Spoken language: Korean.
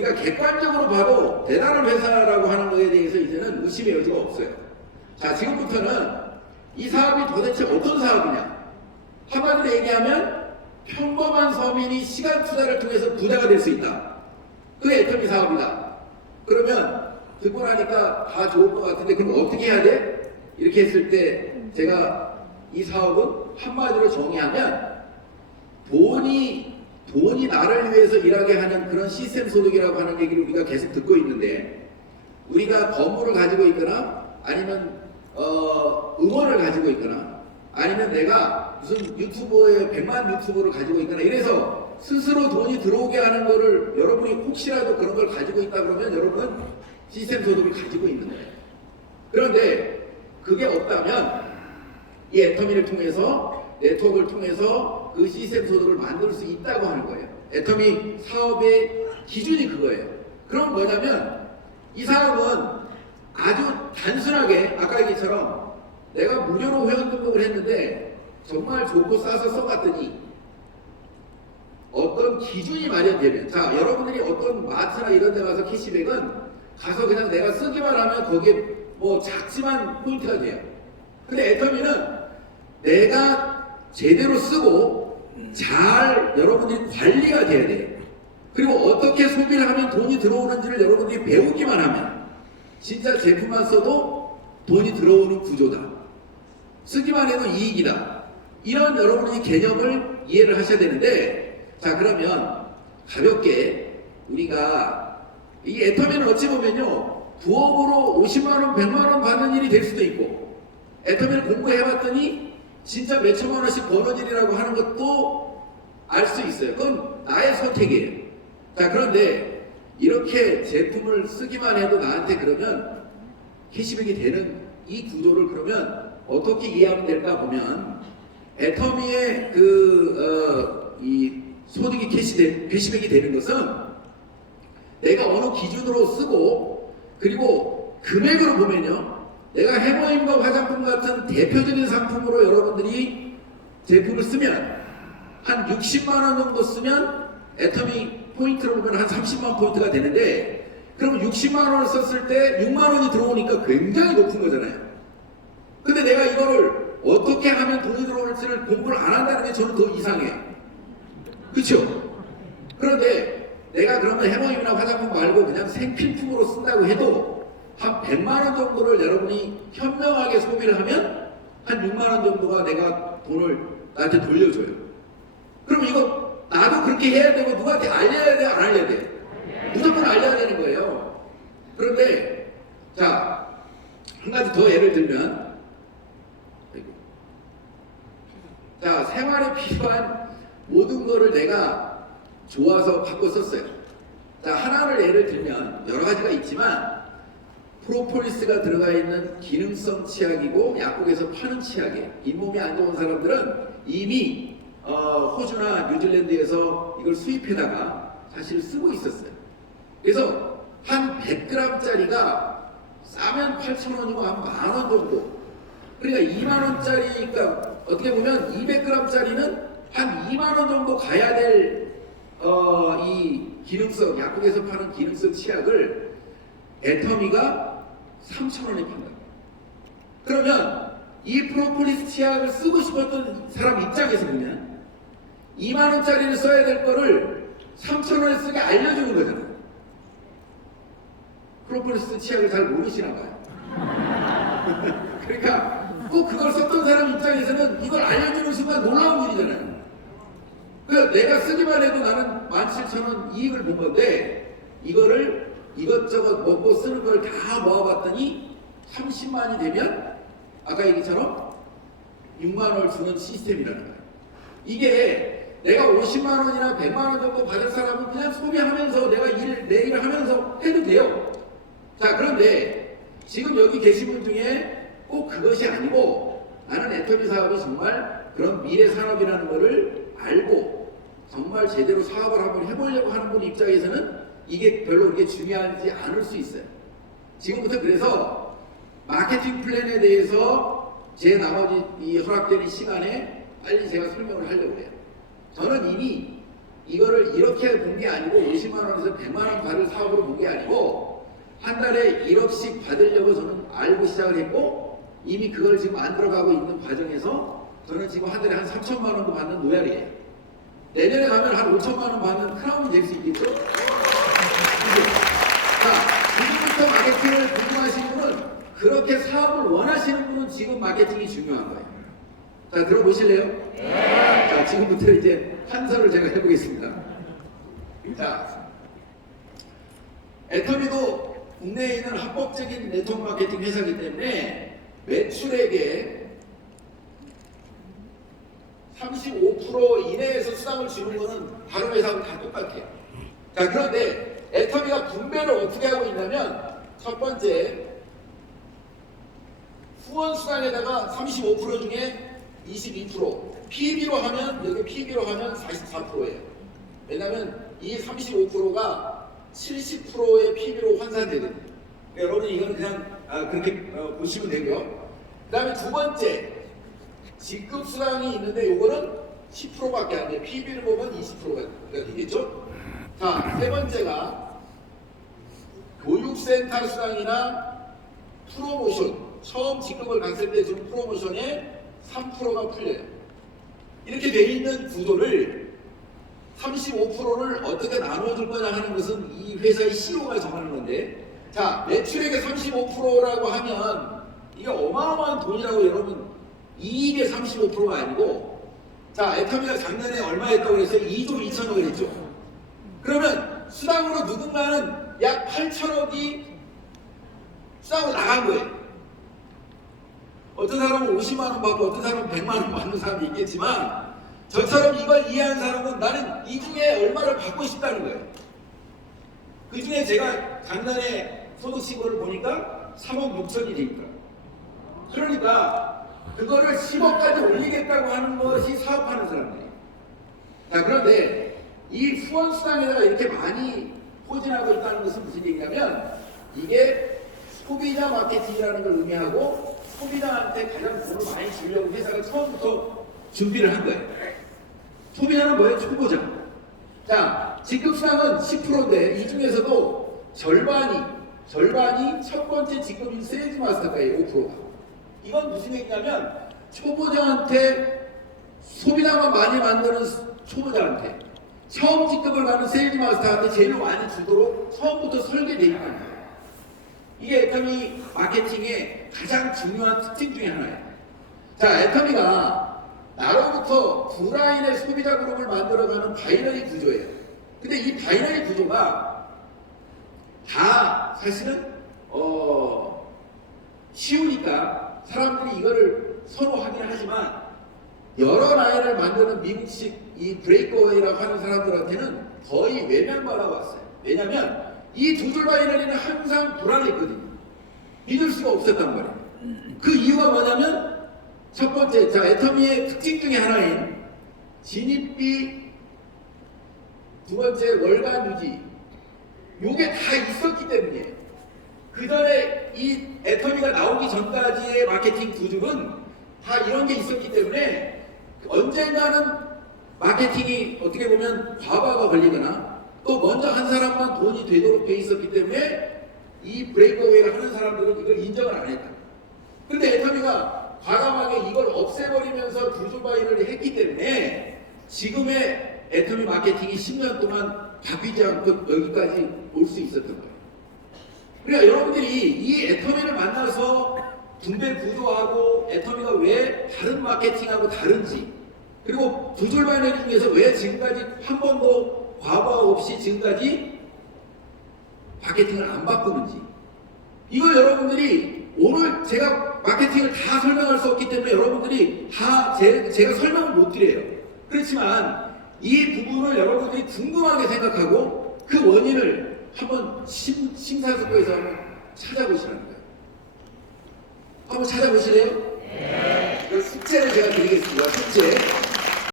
우리가 객관적으로 봐도 대단한 회사라고 하는 것에 대해서 이제는 의심의 여지가 없어요. 자, 지금부터는 이 사업이 도대체 어떤 사업이냐? 한마디로 얘기하면 평범한 서민이 시간 투자를 통해서 부자가 될 수 있다. 그게 애터미 사업이다. 그러면 듣고 나니까 다 좋을 것 같은데 그럼 어떻게 해야 돼? 이렇게 했을 때 제가 이 사업은 한마디로 정의하면 돈이 나를 위해서 일하게 하는 그런 시스템 소득이라고 하는 얘기를 우리가 계속 듣고 있는데, 우리가 건물을 가지고 있거나 아니면 음원을 가지고 있거나 아니면 내가 무슨 유튜버의 100만 유튜버를 가지고 있거나 이래서 스스로 돈이 들어오게 하는 거를 여러분이 혹시라도 그런 걸 가지고 있다 그러면 여러분은 시스템 소득을 가지고 있는 거예요. 그런데 그게 없다면 이 애터미를 통해서, 네트워크를 통해서 그 시스템 소득을 만들 수 있다고 하는 거예요. 애터미 사업의 기준이 그거예요. 그럼 뭐냐면 이 사업은 아주 단순하게 아까 얘기처럼 내가 무료로 회원 등록을 했는데 정말 좋고 싸서 써봤더니 어떤 기준이 마련되면, 자, 여러분들이 어떤 마트나 이런 데 가서 캐시백은 가서 그냥 내가 쓰기만 하면 거기에 뭐 작지만 포인트가 돼요. 근데 애터미는 내가 제대로 쓰고 잘 여러분들이 관리가 돼야 돼요. 그리고 어떻게 소비를 하면 돈이 들어오는지를 여러분들이 배우기만 하면 진짜 제품만 써도 돈이 들어오는 구조다. 쓰기만 해도 이익이다. 이런 여러분의 개념을 이해를 하셔야 되는데, 자, 그러면 가볍게 우리가 이 애터미는 어찌 보면요, 부업으로 50만원, 100만원 받는 일이 될 수도 있고, 애터미를 공부해봤더니 진짜 몇천만 원씩 버는 일이라고 하는 것도 알 수 있어요. 그건 나의 선택이에요. 자, 그런데 이렇게 제품을 쓰기만 해도 나한테 그러면 캐시백이 되는 이 구조를 그러면 어떻게 이해하면 될까 보면, 애터미의 이 소득이 캐시백이 되는 것은 내가 어느 기준으로 쓰고, 그리고 금액으로 보면요, 내가 해머임과 화장품 같은 대표적인 상품으로 여러분들이 제품을 쓰면 한 60만원 정도 쓰면 애터미 포인트로 보면 한 30만 포인트가 되는데, 그럼 60만원을 썼을 때 6만원이 들어오니까 굉장히 높은 거잖아요. 근데 내가 이거를 어떻게 하면 돈이 들어올지를 공부를 안 한다는 게 저는 더 이상해요. 그쵸? 그런데 내가 그러면 해머임이나 화장품 말고 그냥 생필품으로 쓴다고 해도 한 100만원 정도를 여러분이 현명하게 소비를 하면 한 6만원 정도가 내가 돈을 나한테 돌려줘요. 그럼 이거 나도 그렇게 해야 되고 누구한테 알려야 돼, 안 알려야 돼? 무조건 알려야 되는 거예요. 그런데 자, 한 가지 더 예를 들면, 자, 생활에 필요한 모든 거를 내가 좋아서 바꿔 썼어요. 자, 하나를 예를 들면 여러 가지가 있지만 프로폴리스가 들어가 있는 기능성 치약이고 약국에서 파는 치약이에요. 잇몸이 안 좋은 사람들은 이미 호주나 뉴질랜드에서 이걸 수입해다가 사실 쓰고 있었어요. 그래서 한 100g짜리가 싸면 8,000원이고 한 만원 정도. 그러니까 2만원짜리니까 어떻게 보면 200g짜리는 한 2만원 정도 가야 될 이 기능성, 약국에서 파는 기능성 치약을 애터미가 3,000원에 판다. 그러면 이 프로폴리스 치약을 쓰고 싶었던 사람 입장에서 보면 2만원짜리를 써야 될 거를 3,000원에 쓰게 알려주는 거잖아요. 프로폴리스 치약을 잘 모르시나 봐요. 그러니까 꼭 그걸 썼던 사람 입장에서는 이걸 알려주는 순간 놀라운 일이잖아요. 그러니까 내가 쓰기만 해도 나는 17,000원 이익을 본 건데, 이거를 이것저것 먹고 쓰는 걸 다 모아봤더니 30만이 되면 아까 얘기처럼 6만원을 주는 시스템이라는 거예요. 이게 내가 50만원이나 100만원 정도 받을 사람은 그냥 소비하면서 내가 내 일을 하면서 해도 돼요. 자, 그런데 지금 여기 계신 분 중에 꼭 그것이 아니고 나는 애터미 사업이 정말 그런 미래 산업이라는 것을 알고 정말 제대로 사업을 한번 해보려고 하는 분 입장에서는 이게 별로 그렇게 중요하지 않을 수 있어요. 지금부터 그래서 마케팅 플랜에 대해서 제 나머지 이 허락되는 시간에 빨리 제가 설명을 하려고 해요. 저는 이미 이거를 이렇게 본 게 아니고 50만 원에서 100만 원 받을 사업으로 본 게 아니고 한 달에 1억씩 받으려고 저는 알고 시작을 했고 이미 그걸 지금 만들어가고 있는 과정에서 저는 지금 한 달에 한 3천만 원도 받는 노야리예요. 내년에 가면 한 5천만 원 받는 크라운이 될 수 있겠죠? 자, 지금부터 마케팅을 궁금하신 분은 그렇게 사업을 원하시는 분은 지금 마케팅이 중요한 거예요. 자, 들어보실래요? 네. 자, 지금부터 이제 한서를 제가 해보겠습니다. 자, 애터미도 국내에 있는 합법적인 네트워크 마케팅 회사이기 때문에 매출액의 35% 이내에서 수당을 주는 거는 다른 회사하고 다 똑같아요. 자, 그런데 애터미가 분배를 어떻게 하고 있냐면 첫 번째 후원 수당에다가 35% 중에 22% PB로 하면 여기 PB로 하면 44%예요. 왜냐하면 이 35%가 70%의 PB로 환산되거든요. 그러니까 여러분 이건 그냥 그렇게 보시면 되고요. 그 다음에 두 번째 직급 수당이 있는데 요거는 10%밖에 안 돼요. PB를 보면 20%가 되겠죠. 자, 세 번째가 교육센터 수당이나 프로모션, 처음 직급을 갔을 때 주는 프로모션에 3%가 풀려요. 이렇게 돼 있는 구도를 35%를 어떻게 나눠줄 거냐 하는 것은 이 회사의 CEO가 정하는 건데, 자, 매출액의 35%라고 하면 이게 어마어마한 돈이라고 여러분, 이익의 35%가 아니고, 자, 애터미가 작년에 얼마 했다고 그랬어요? 2조 2천억을 했죠. 그러면 수당으로 누군가는 약 8천억이 수당으로 나간 거예요. 어떤 사람은 50만 원 받고 어떤 사람은 100만 원 받는 사람이 있겠지만 저처럼 이걸 이해한 사람은 나는 이 중에 얼마를 받고 싶다는 거예요. 그 중에 제가 작년에 소득신고를 보니까 3억 6천이 되니까. 그러니까 그거를 10억까지 올리겠다고 하는 것이 사업하는 사람들이에요. 자, 그런데 이 후원수당에다가 이렇게 많이 포진하고 있다는 것은 무슨 얘기냐면 이게 소비자 마케팅이라는 걸 의미하고 소비자한테 가장 돈을 많이 주려고 회사가 처음부터 준비를 한 거예요. 소비자는 뭐예요? 초보자. 자, 직급수당은 10%인데 이 중에서도 절반이 첫 번째 직급인 세일즈 마스터가예요. 5%가. 이건 무슨 얘기냐면 초보자한테 소비자만 많이 만드는 초보자한테 처음 직급을 가는 세일즈 마스터한테 제일 많이 주도록 처음부터 설계되어 있는 거예요. 이게 애터미 마케팅의 가장 중요한 특징 중에 하나예요. 자, 애터미가 나로부터 두 라인의 소비자 그룹을 만들어가는 바이너리 구조예요. 근데 이 바이너리 구조가 다 사실은 쉬우니까 사람들이 이거를 선호하긴 하지만 여러 라인을 만드는 미국식 이 브레이크어웨이라고 하는 사람들한테는 거의 외면받아 왔어요. 왜냐하면 이 두 줄 바이너리는 항상 불안했거든요. 믿을 수가 없었단 말이에요. 그 이유가 뭐냐면 첫 번째, 자, 애터미의 특징 중에 하나인 진입비, 두 번째 월간 유지, 요게 다 있었기 때문이에요. 그 전에 이 애터미가 나오기 전까지의 마케팅 구조는 다 이런 게 있었기 때문에 언젠가는 마케팅이 어떻게 보면 과부하가 걸리거나 또 먼저 한 사람만 돈이 되도록 돼 있었기 때문에 이 브레이크어웨이를 하는 사람들은 이걸 인정을 안 했다. 근데 애터미가 과감하게 이걸 없애버리면서 두줄 바이너를 했기 때문에 지금의 애터미 마케팅이 10년 동안 바뀌지 않고 여기까지 올 수 있었던 거예요. 그러니까 여러분들이 이 애터미를 만나서 분배 구조하고 애터미가 왜 다른 마케팅하고 다른지, 그리고 두 줄 바이너리 중에서 왜 지금까지 한 번도 과부하 없이 지금까지 마케팅을 안 바꾸는지, 이걸 여러분들이 오늘 제가 마케팅을 다 설명할 수 없기 때문에 여러분들이 다 제가 설명을 못 드려요. 그렇지만 이 부분을 여러분들이 궁금하게 생각하고 그 원인을 한번 심사숙고해서 한번 찾아보시라는 거예요. 한번 찾아보실래요? 네. 그 숙제를 제가 드리겠습니다. 숙제.